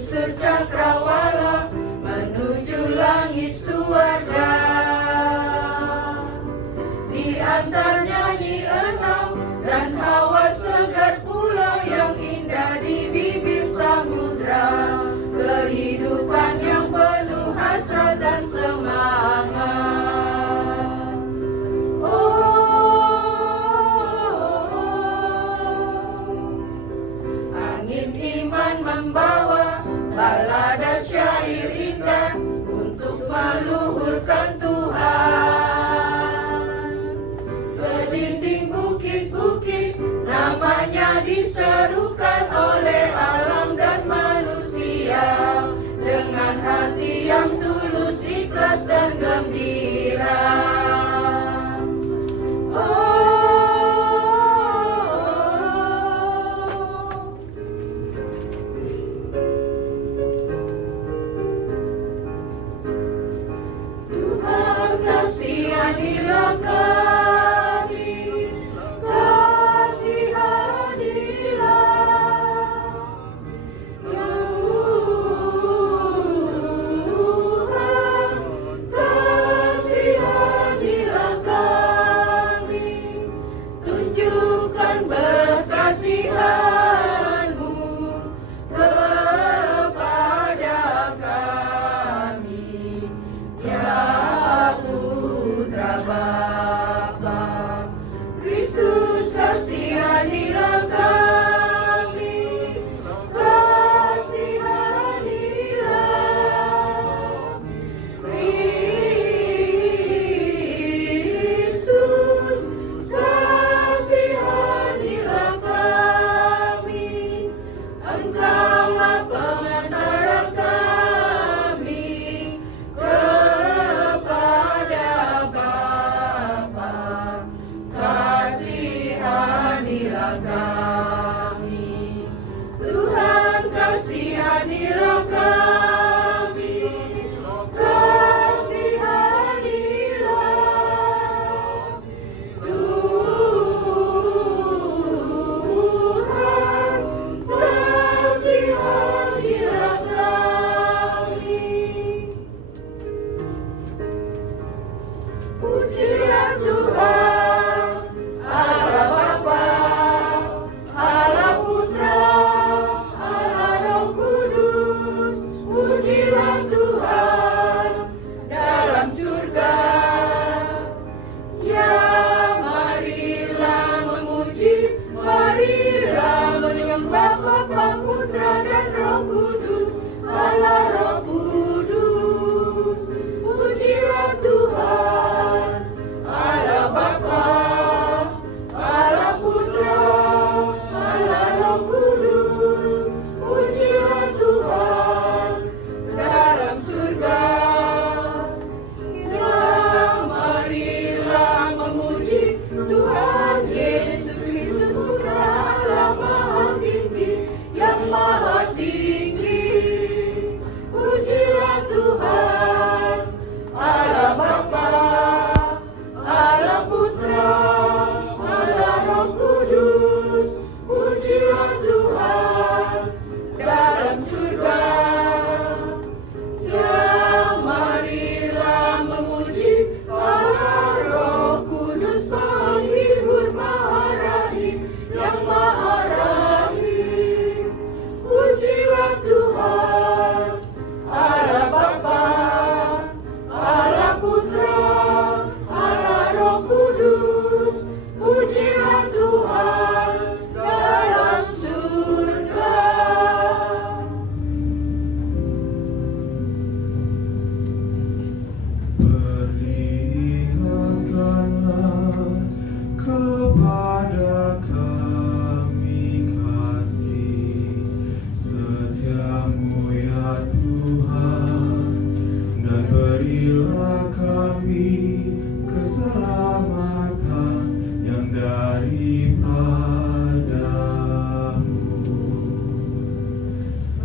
menyusur cakrawala menuju langit surga. Di antar nyanyi enau dan hawa segar pulau yang indah di bibir samudra, kehidupan yang penuh hasrat dan semangat. Angin iman membawa balada syair indah untuk meluhurkan Tuhan. Ke dinding bukit-bukit namanya diserukan oleh alam dan manusia, dengan hati yang tulus, ikhlas dan gembira. Tuhan kasihanilah kami, kasihanilah. Tuhan kasihanilah kami, tunjukkan belas kasihan-Mu kepada kami, ya Putra Bapa. Kristus kasihanilah kami, kasihanilah. Kristus kasihanilah kami, Engkaulah pengantara kami kepada Bapa. Kasihanilah kami, Tuhan kasihanilah kami, kasihanilah. Tuhan kasihanilah kami. Pujilah Tuhan, Allah Bapa, Allah Putra, Allah Roh Kudus. Pujilah Tuhan dalam surga. Ya, marilah memuji, marilah menyembah Bapa, Putra dan Roh Kudus, Allah Roh Kudus. Pujilah Tuhan, Allah Bapa, Allah Putra, Allah Roh Kudus. Pujilah Tuhan dalam surga. Ya, marilah memuji Tuhan Yesus Kristus, Putra Allah Maha Tinggi, yang Maha Tinggi. Pujilah Tuhan, Allah Bapa, Allah Putra, Allah Roh Kudus. Pujilah Tuhan dalam surga. Ya, marilah memuji Allah Roh Kudus, penghibur Maha Rahim, yang Maha Rahim. Pujilah Tuhan, Allah Bapa, Allah Putra, Allah Roh Kudus. Pujilah Tuhan dalam surga. Perlihatkanlah kepada kami kasih setiamu ya Tuhan, dan berilah kami keselamatan yang daripadamu.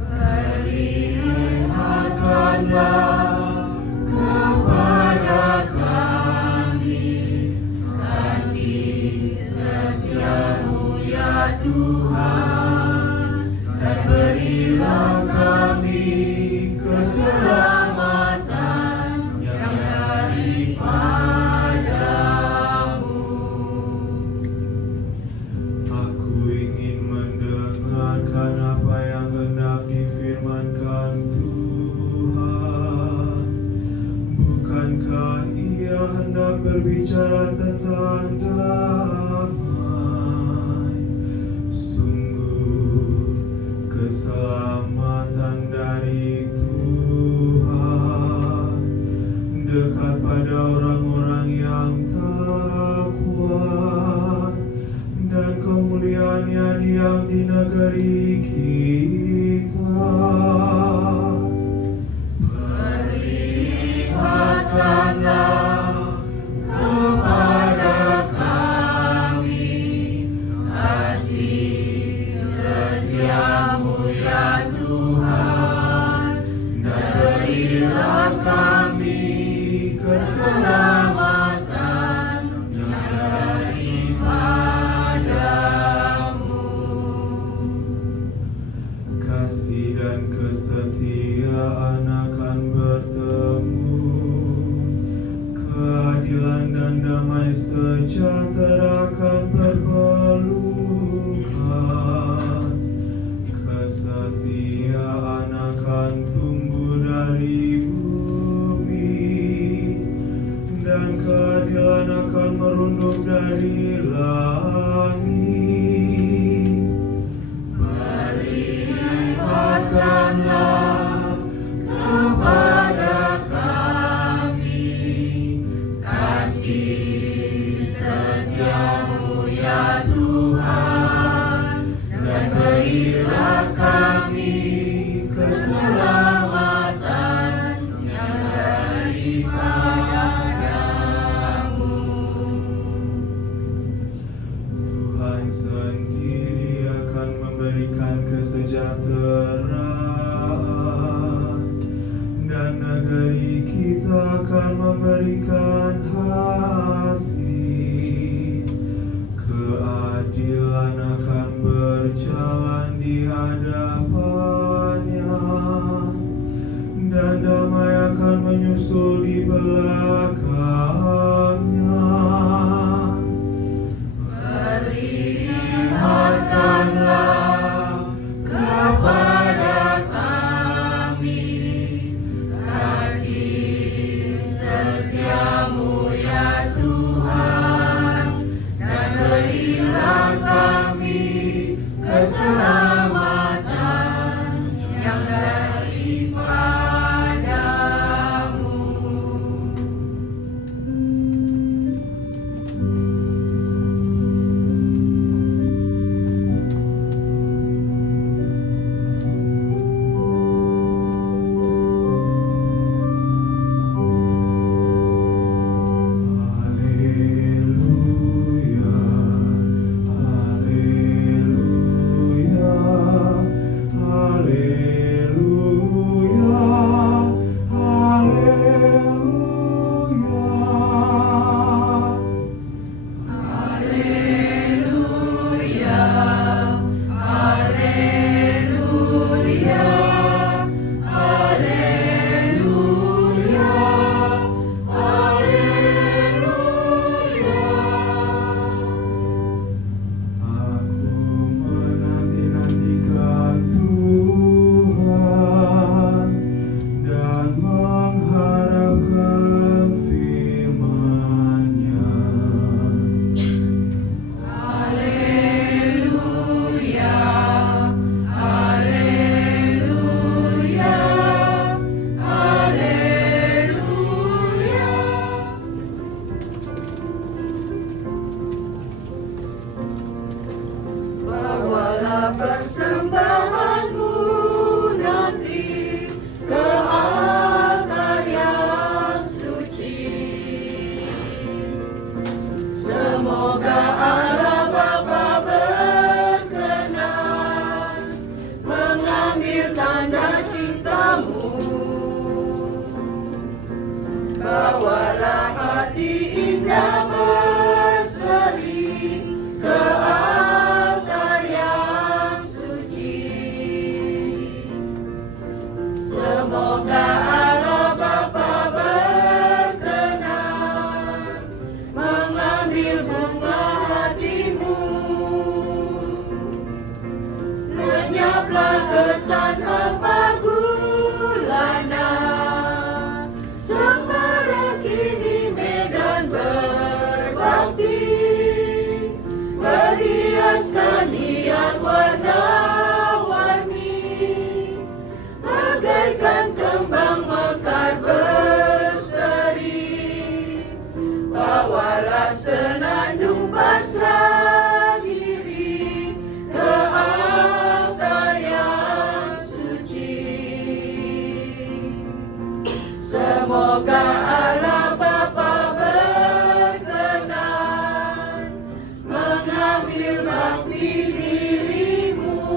Perlihatkanlah kepada kami kasih setiamu ya Tuhan, dan berilah kami hendak berbicara tentang damai. Sungguh keselamatan dari Tuhan dekat pada orang-orang yang takwa, dan kemuliaannya diam di negeri kita. Perlihatkanlah kepada kami kasih setiamu ya Tuhan, dan berilah kami keselamatan yang daripadamu. Kasih dan kesetiaan akan bertemu, keadilan dan damai sejahtera akan berpelukan. Kesetiaan akan tumbuh dari bumi, dan keadilan akan merunduk dari langit. Perlihatkanlah kepada kami kasih setiamu ya Tuhan, dan berilah kami keselamatan yang daripadamu. Tuhan sendiri akan memberikan kesejahteraan, dan negeri kita akan memberikan hasil. Keadilan akan berjalan di hadapannya, dan damai akan menyusul di belakangnya. Perlihatkanlah kepada kami kasih setiamu ya Tuhan, dan berilah kami keselamatan yang daripadamu. Haleluya, haleluya, persembahanmu nanti ke altar yang suci. Semoga Allah Bapa berkenan mengambil tanda cintamu. Bawalah hati indah berseri ke altar yang suci. Semoga Allah Bapa berkenan mengambil bunga hatimu. Lenyaplah kesan hampa gulana, sembara kini medan Semoga Allah Bapa berkenan mengambil bakti dirimu.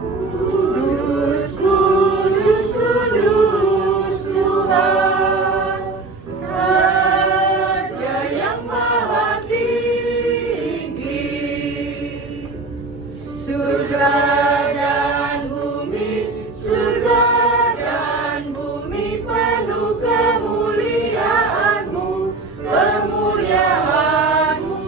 Kudus, kudus, kudus Tuhan, Raja yang Maha Tinggi. Surga dan bumi penuh kemuliaan-Mu, kemuliaan-Mu.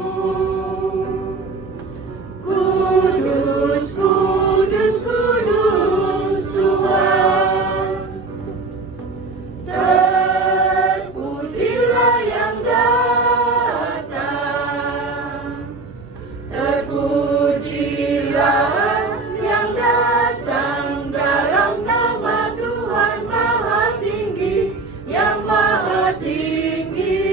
Kudus, kudus, kudus Tuhan. Terpujilah yang datang, terpujilah yang datang dalam nama Tuhan Maha Tinggi, yang Maha Tinggi.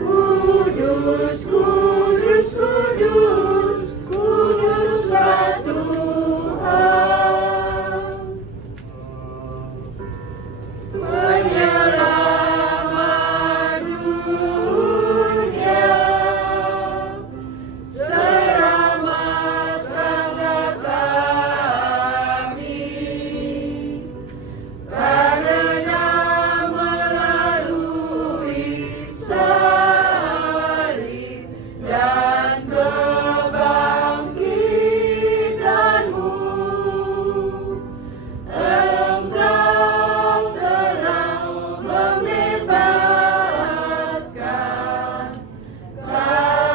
Kudus, kudus, kudus, kuduslah Tuhan. Penyelamat dunia, selamatkanlah kami, karena melalui salib dan kebangkitan-Mu, Engkau telah membebaskan kami.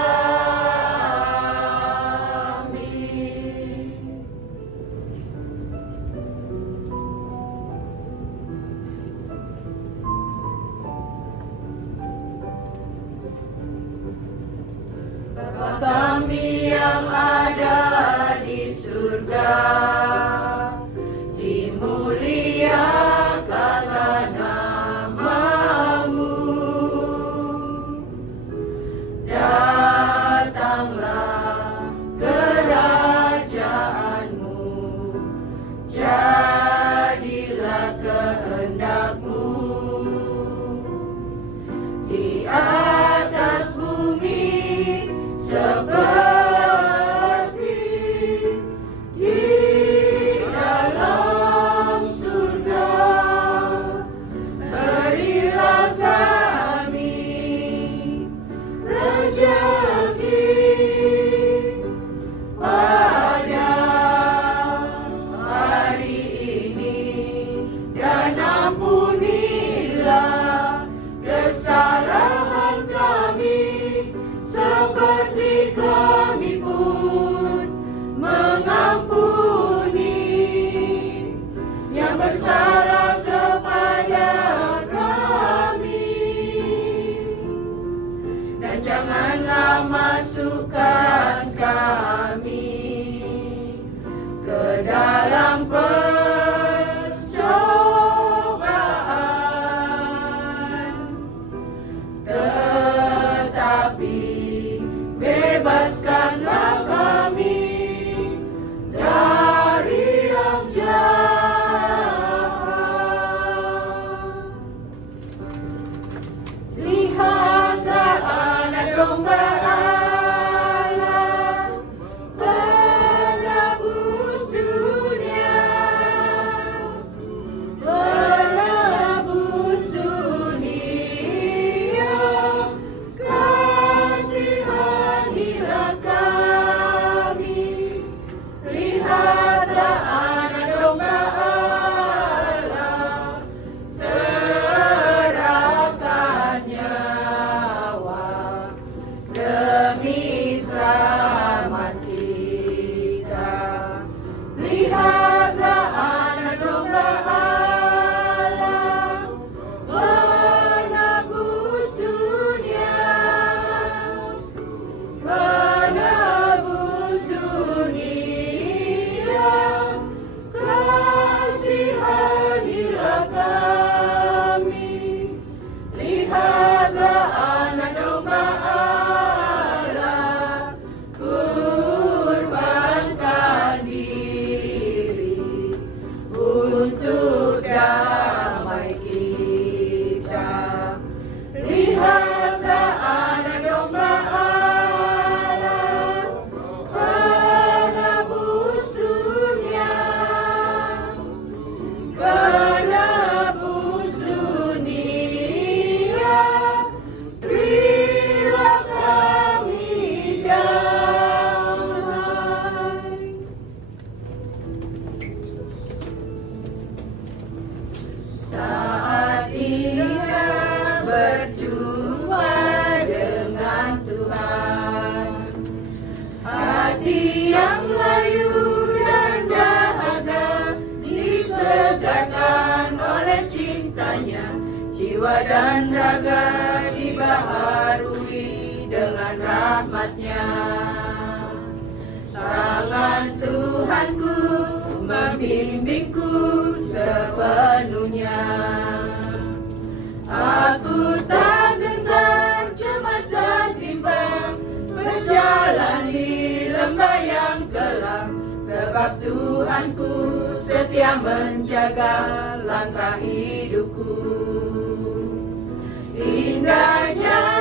Bapa kami yang ada di surga, dimuliakanlah nama-Mu. Datanglah kerajaan-Mu, jadilah kehendak-Mu di atas bumi seperti di dalam surga. Berilah kami rezeki pada hari ini, dan ampunilah kesalahan kami seperti kami rahmat-Nya. Tangan Tuhanku membimbingku sepenuhnya. Aku tak gentar, cemas dan bimbang, berjalan di lembah yang kelam, sebab Tuhanku setia menjaga langkah hidupku. Indahnya